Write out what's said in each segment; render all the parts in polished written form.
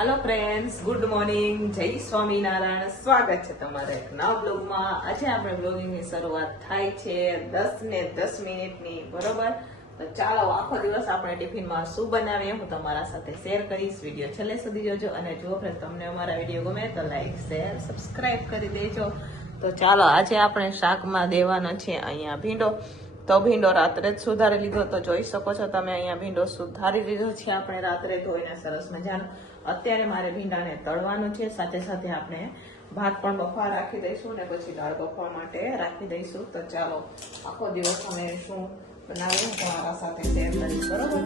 Hello friends, good morning, जय स्वामीनारायण। स्वागत है તમારા એક નવા બ્લોગમાં। આજે આપણે બ્લોગિંગની શરૂઆત થાય છે 10 ને 10 મિનિટની, બરોબર? તો ચાલો આખો દિવસ આપણે ટિફિનમાં શું બનાવીએ હું તમારા સાથે શેર કરીશ। વિડીયો છેલ્લે સુધી જોજો અને જો ફ્રેન્ડ તમને અમારા વિડીયો ગમે તો લાઈક શેર સબસ્ક્રાઇબ કરી દેજો। તો ચાલો આજે આપણે શાકમાં દેવાનો છે અહીંયા ભીંડો। તો ભીંડો રાત્રે જ સુધારી લીધો, તો જોઈ શકો છો તમે અહીંયા ભીંડો સુધારી લીધો છે આપણે રાત્રે ધોઈને સરસ મજાનો। અત્યારે મારે ભીંડાને તળવાનું છે, સાથે સાથે આપણે ભાત પણ બફવા રાખી દઈશું ને પછી દાળ બફવા માટે રાખી દઈશું। તો ચાલો આખો દિવસ અમે શું બનાવ્યું તમારા સાથે શેર કરીશ, બરોબર?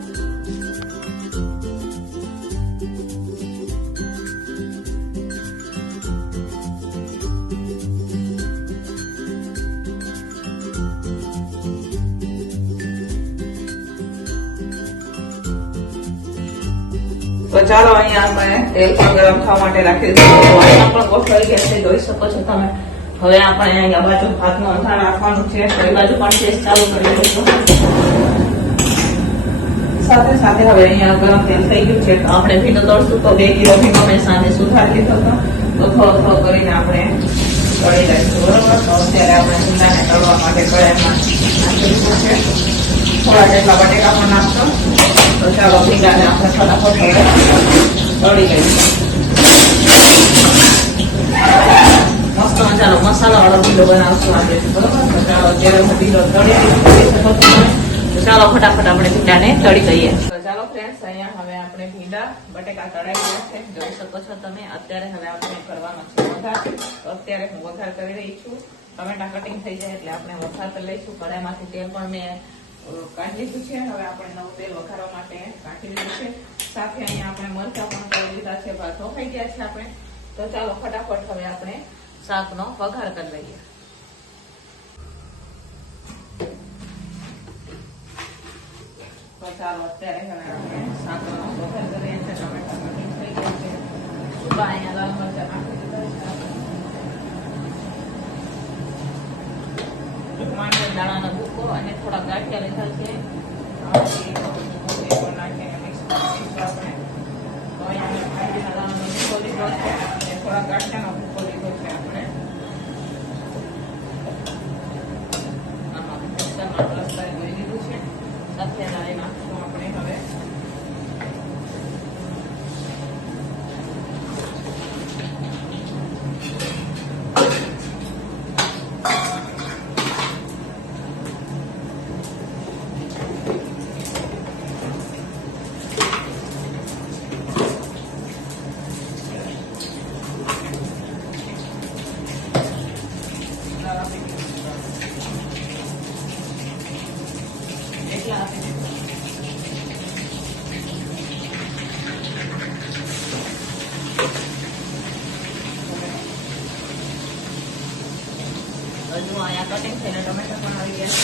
તો ચાલો અહીંયા આપણે તેલ પણ ગરમ થવા માટે રાખી દઈશું। અહીંયા પણ ગોઠવાઈ ગયા છે, જોઈ શકો છો તમે। હવે આપણે અહીંયા બાજુ ભાતનું અંધાર રાખવાનું છે, તો એ બાજુ પણ ગેસ ચાલુ કરી દઈશું। સાથે સાથે હવે અહીંયા ગરમ તેલ થઈ ગયું છે, તો આપણે ભીંડો તળશું। તો 2 કિલો ભીંડો મેં સાંજે સુધારી લીધો હતો, તો થોડો થોડો કરીને આપણે તળી દઈશું, બરોબર? તો અત્યારે આપણે ભીંડાને તળવા માટે કડાઈમાં નાખી દીધું છે, થોડા જેટલા બટેકા પણ નાખશો। તો ચાલો ભીંડાને આપણે ફટાફટ હવે તળી દઈશું। મસ્ત મજાનો મસાલા વાળો ભીંડો બનાવશું આજે, બરોબર? તો ચાલો અત્યારે હું ભીંડો તળી દઈશું। તો ચાલો ફટાફટ આપણે ભીંડાને તળી દઈએ। તો ચાલો ફ્રેન્ડ્સ, અહીંયા હવે આપણે ભીંડા બટેકા તળાઈ ગયા છે, જોઈ શકો છો તમે। અત્યારે હવે આપણે કરવાનો છે વઘાર। તો અત્યારે હું વઘાર કરી રહી છું। ટમેટા કટિંગ થઈ જાય એટલે આપણે વઘાર કરી લઈશું। કડાઈમાંથી તેલ પણ મેં કાઢી લીધું છે, હવે આપણે નવું તેલ વઘારવા માટે કાઢી લીધું છે। સાથે અહીંયા આપણે મરચાં પણ કરી લીધા છે, ભાત થઈ ગયા છે આપણે। તો ચાલો ફટાફટ હવે આપણે શાકનો વઘાર કરી લઈએ। તો ચાલો અત્યારે હવે આપણે શાકનો વઘાર કરીએ છીએ। ટમેટા કટિંગ થઈ ગયા છે, સૂકા અહીંયા લાલ મરચાં નાખી દીધા છે, દાણાનો ભૂકો અને થોડા ગાંઠિયા લીધા છે, થોડા ગાંઠિયાનો ભૂકો લીધો છે આપણે। ધોઈ લીધું છે, સાથે લાવી નાખશું આપણે હવે હજુ અહીંયા કટિંગ થઈને ટમેટા પણ આવી ગયા છે।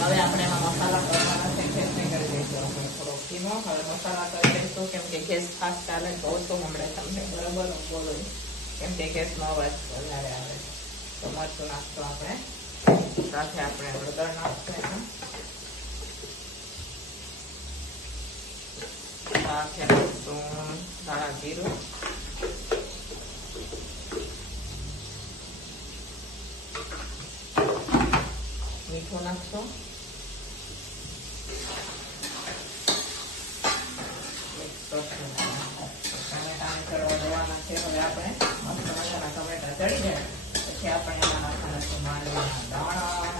હવે આપણે એમાં મસાલા કરવાના છે, ગેસ નહીં કરી દઈશું આપણે થોડો ધીમો। હવે મસાલા કરી દઈશું, કેમ કે ગેસ ફાસ્ટ ચાલે તો ઓછો હમણે તમને, બરોબર? બોલો, કેમ કે ગેસનો અવાજ વધારે આવે। તો મરચું નાખશું આપણે, સાથે આપણે હળદર નાખશું એમાં, સાથે લસણ, ધાણા જીરું, મીઠું નાખશું, ટમેટાને ચડવા દેવાના છે। હવે આપણે મસ્ત મજાના ટમેટા ચડી જાય પછી આપણે એમાં નાખવાના છે માંડવીના દાણા,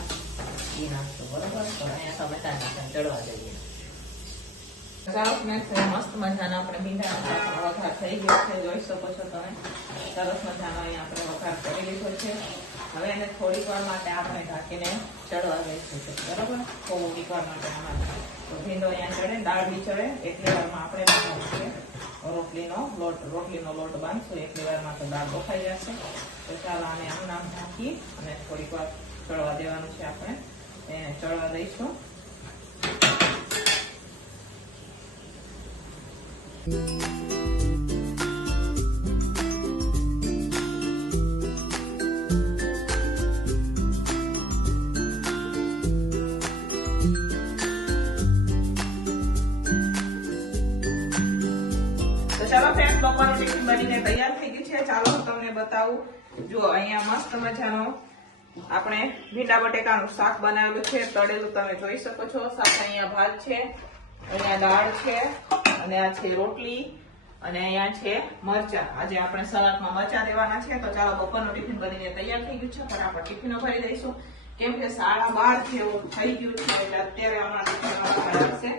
એ નાખશું, બરોબર? તો અહીંયા ટમેટા નાખીને ચડવા દઈએ। ચાલો મસ્ત મજાના આપણે ભીંડાનો વઘાર થઈ ગયો છે, જોઈ શકો છો તમે। સરસ મજાનો અહીંયા આપણે વઘાર કરી લીધો છે। હવે એને થોડીક વાર માટે આપણે ઢાંકીને ચડવા દઈશું, બરોબર? થોડીક વાર માટે આમાં તો ભીંડો અહીંયા ચડે, દાળ બી ચડે, એટલી વારમાં આપણે નાખવાનું છે રોટલીનો લોટ બાંધશું, એટલી વારમાં તો દાળ બફાઈ જશે। તો ચાલો આને આમ નામ ઢાંકી અને થોડીક વાર ચડવા દેવાનું છે આપણે, એને ચડવા દઈશું। તો બપોરનું ટિફિન બનીને તૈયાર થઈ ગયું છે. ચાલો હું તમને બતાવું. જો અહીંયા મસ્ત મજાનો આપણે ભીંડા બટેકાનું શાક બનાવેલું છે, તળેલું તમે જોઈ શકો છો. સાથે અહીંયા ભાત છે, અહીંયા દાળ છે, અને આ છે રોટલી, અને અહીંયા છે મરચા. આજે આપણે સલાડમાં મરચા દેવાના છે. તો ચાલો બપોરનું ટિફિન બનીને તૈયાર થઈ ગયું છે. ફટાફટ ટિફિનો ભરી દઈશું, કેમ કે 12:30 જેવું થઈ ગયું છે. એટલે અત્યારે હમણાં ટિફિનો ભરાશે.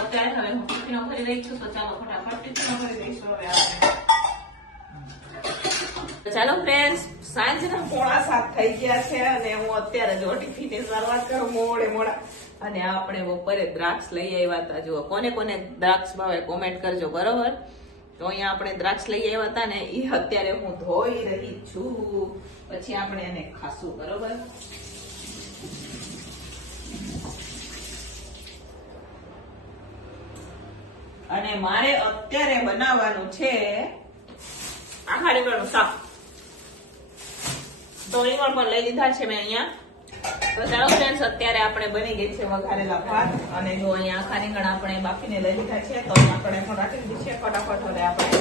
અત્યારે હવે હું ટિફિનો ભરી રહી છું. તો ચાલો ફટાફટ ટિફિનો ભરી દઈશું. હવે આપણે ચાલો ફ્રેન્ડ્સ, સાંજના 6:45 થઈ ગયા છે અને હું અત્યારે જો ટિફિનની શરૂઆત કરું મોડા. અને આપણે બપોરે દ્રાક્ષ લઈ આવ્યા હતા. જુઓ કોને કોને દ્રાક્ષ ભાવે કોમેન્ટ કરજો, બરોબર? તો અહીંયા આપણે દ્રાક્ષ લઈ આવ્યા હતા ને, એ અત્યારે હું ધોઈ રહી છું. પછી આપણે એને ખાશું, બરોબર? અને મારે અત્યારે બનાવવાનું છે આખા રીંગણનું શાક. તો રીંગણ પણ લઈ લીધા છે મેં અહીંયા. તો ચાલો ફ્રેન્ડ્સ, અત્યારે આપણે બની ગઈ છે વઘારેલા ભાત. અને જો અહીંયા આખા રીંગણ આપણે બાફીને લઈ લીધા છે. તો આપણે પણ રાખી દીધી છે. ફટાફટ હવે આપણે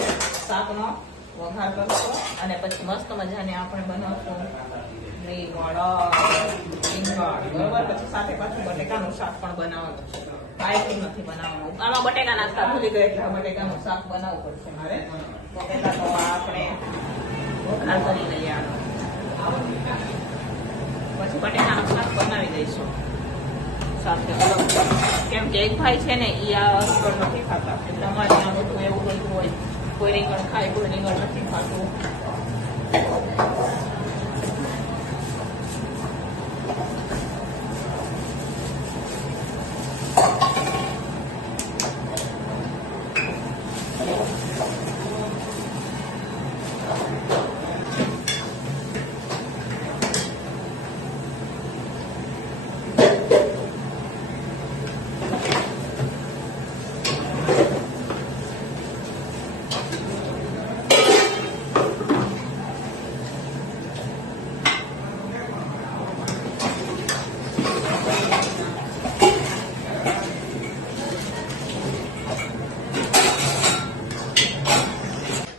શાકનો વઘાર કરશું અને પછી મસ્ત મજાને આપણે બનાવશું રીંગણ, બરોબર? પછી સાથે પાછું બટેકાનું શાક પણ બનાવવાનું છે. કાંઈ નથી બનાવવાનું. આમાં બટેકા નાખતા ભૂલી ગઈ એટલે બટેકાનું શાક બનાવવું પડશે મારે. તો પહેલા તો આપણે વઘાર કરી લઈએ આનો, પછી બટેકાનું શાક બનાવી દઈશું સાથે અલગ. કેમ કે એક ભાઈ છે ને, એ આ રીંગણ નથી ખાતા. એટલે અમારે ત્યાં બધું એવું બધું હોય, કોઈ રીંગણ ખાય, કોઈ રીંગણ નથી ખાતું.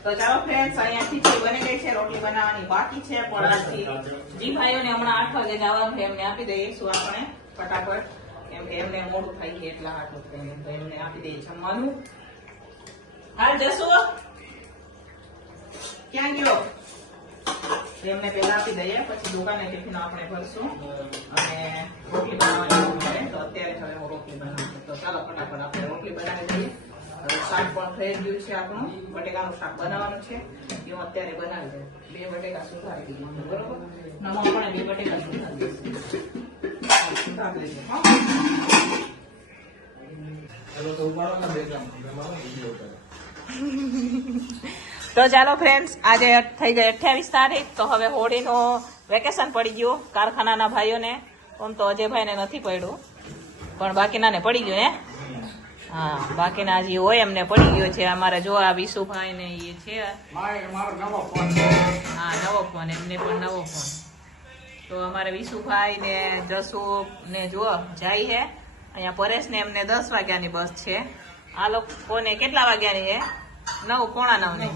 તો ચાલો ફ્રેન્ડ્સ, અહીંયા ખીચડી બની ગઈ છે. રોટલી બનાવવાની બાકી છે. પણ આજથી જી ભાઈઓને હમણાં 8 વાગે જવાનું છે, એમને આપી દઈશું આપણે ફટાફટ. કેમ કે એમને મોડું થાય છે એટલા હાટું થઈને. તો એમને આપી દઈએ જમવાનું. હાલ જશો, ક્યાં ગયો? એમને પેલા આપી દઈએ, પછી દુકાને ટિફિન આપણે ભરશું. અને રોટલી બનાવવાની છે. તો અત્યારે હવે હું રોટલી બનાવું. તો ચાલો ફટાફટ આપણે રોટલી બનાવી દઈએ. શાક પણ થઈ ગયું છે આપણું. બટેકાનું શાક બનાવવાનું છે, એ હું અત્યારે બનાવી દઉં. 2 બટેકા સુધારી દીધું, બરોબર? નમક પણ 2 બટેકા સુધારી દઈશું. તો ચાલો ફ્રેન્ડ્સ, આજે થઈ ગઈ 28 તારીખ. તો હવે હોળીનું વેકેશન પડી ગયું કારખાનાના ભાઈઓને. આમ તો અજયભાઈને નથી પડ્યું, પણ બાકીનાને પડી ગયું. હા, બાકીના જે હોય એમને પડી ગયો છે. અમારે જો આ વિશુભાઈ ને એ છે, હા નવો ફોન, એમને પણ નવો ફોન. તો અમારે વિશુભાઈ ને જસુ ને જો જાય છે. અહીંયા પરેશ ને એમને 10 વાગ્યાની બસ છે. આ લોકોને કેટલા વાગ્યાની છે? 9, પોણા 9 ની,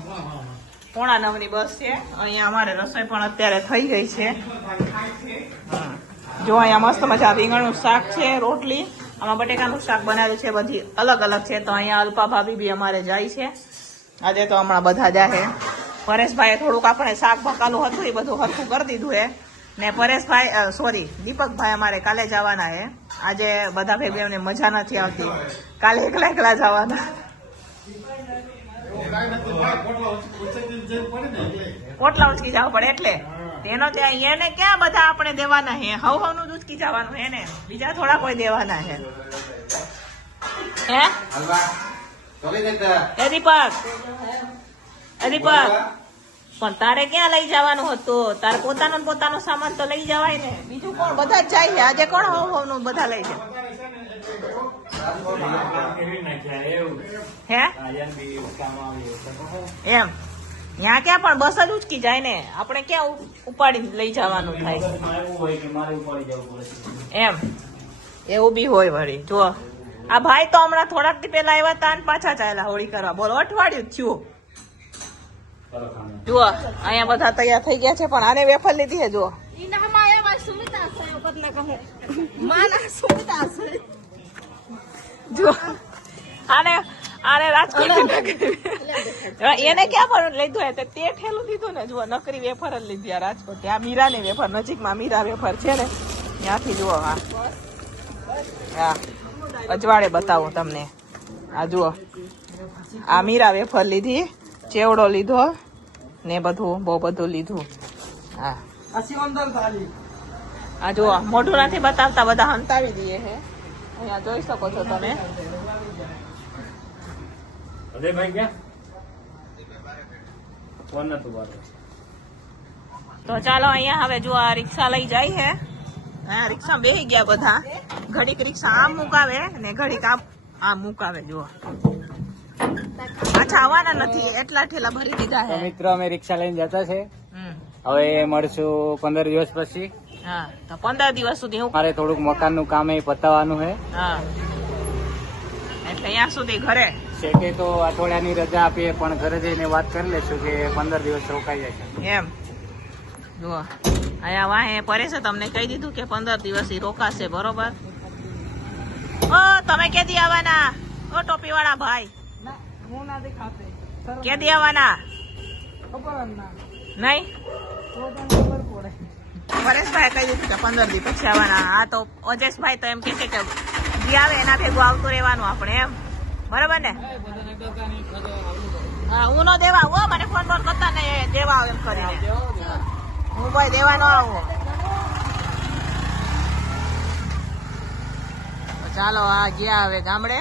પોણા 9 ની બસ છે. અહીંયા અમારે રસોઈ પણ અત્યારે થઈ ગઈ છે. જો અહીંયા મસ્ત મજા રીંગણનું શાક છે, રોટલી, આમાં બટેકાનું શાક બનાવેલું છે. બધી અલગ અલગ છે. તો અહીંયા અલ્પા ભાભી બી અમારે જાય છે આજે. તો હમણાં બધા જાય. પરેશભાઈએ થોડુંક આપણે શાક ભકાલું હતું, એ બધું હરખું કરી દીધું છે. ને પરેશભાઈ સોરી દીપકભાઈ અમારે કાલે જવાના છે. આજે બધા ભેગી એમને મજા નથી આવતી, કાલે એકલા જવાના. પોટલા ઉચકી જવું પડે એટલે તેનો ત્યાં એને ક્યાં બધા આપણે દેવાના હે? હવનું જ ઉચકી જવાનું હે ને, બીજા થોડા કોઈ દેવાના હે. હે દીપક, પણ તારે ક્યાં લઈ જવાનું હતું? તારે પોતાનો સામાન તો લઈ જવાય ને. બીજું કોણ? બધા જ જાય છે આજે. કોણ હવનું બધા લઈ જાય? હે એમ ત્યાં ક્યાં પણ બસ જ ઉચકી જાય ને, આપણે ક્યાં ઉપાડી લઈ જવાનું થાય? એમ એવું બી હોય વળી. જો આ ભાઈ તો હમણાં થોડાક દી પેલા આવ્યા હતા અને પાછા ચાલ્યા હોળી કરવા. બોલો, અઠવાડિયું થયું. જુઓ અહીંયા બધા તૈયાર થઈ ગયા છે પણ આને વેફર લીધી છે જુઓ જુઓ આને રાજકોટ એને ક્યાં પણ લીધું હે તે ઠેલું લીધું ને જુઓ નકરી વેફર જ લીધી આ રાજકોટ આ મીરાની વેફર નજીકમાં મીરા વેફર છે ને ત્યાંથી જુઓ હા અજવાળે બતાવું તમને આ જુઓ આ મીરા વેફર લીધી ચેવડો લીધો ને બધું બહુ બધું લીધું હા આ જુઓ મોઢું નથી બતાવતા બધા હંતાવી દઈએ હે અહીંયા જોઈ શકો છો તમે તો ચાલો અહીંયા હવે જો આ રિક્ષા લઈ જાય હે હા રિક્ષા બેસી ગયા બધા ઘડીક રિક્ષા આમ મુકાવે ને ઘડીક આમ મુકાવે જુઓ પાછા આવવાના નથી એટલા ઠેલા ભરી દીધા હે મિત્રો અમે રિક્ષા લઈને જતા છે હવે મળશું 15 દિવસ પછી હા તો 15 દિવસ સુધી હું મારે થોડુંક મકાન નું કામ એ પતાવવાનું છે હા એટલે અહીંયા સુધી ઘરે શેઠે તો અઠવાડિયાની રજા આપીએ પણ ઘરે જઈને વાત કરી લેશું કે 15 દિવસ રોકાઈ જશે એમ જુઓ અહીંયા વાહે પરે છે તમને કહી દીધું કે 15 દિવસ રોકાશે બરોબર ઓ તમે કેદી આવવાના ઓ ટોપી વાળા ભાઈ કેદી આવવાના નહીં પરેશભાઈ કહી દીધું કે 15 દિવસ પછી આવવાના હા તો અજેશભાઈ તો એમ કે જે આવે એના ભેગું આવતું રહેવાનું આપણે એમ બરાબર ને હા હું નો દેવા આવો મને ફોન કરતા ને દેવા આવ એમ કરીને હું ભાઈ દેવા નો આવું ચાલો આ ગયા હવે ગામડે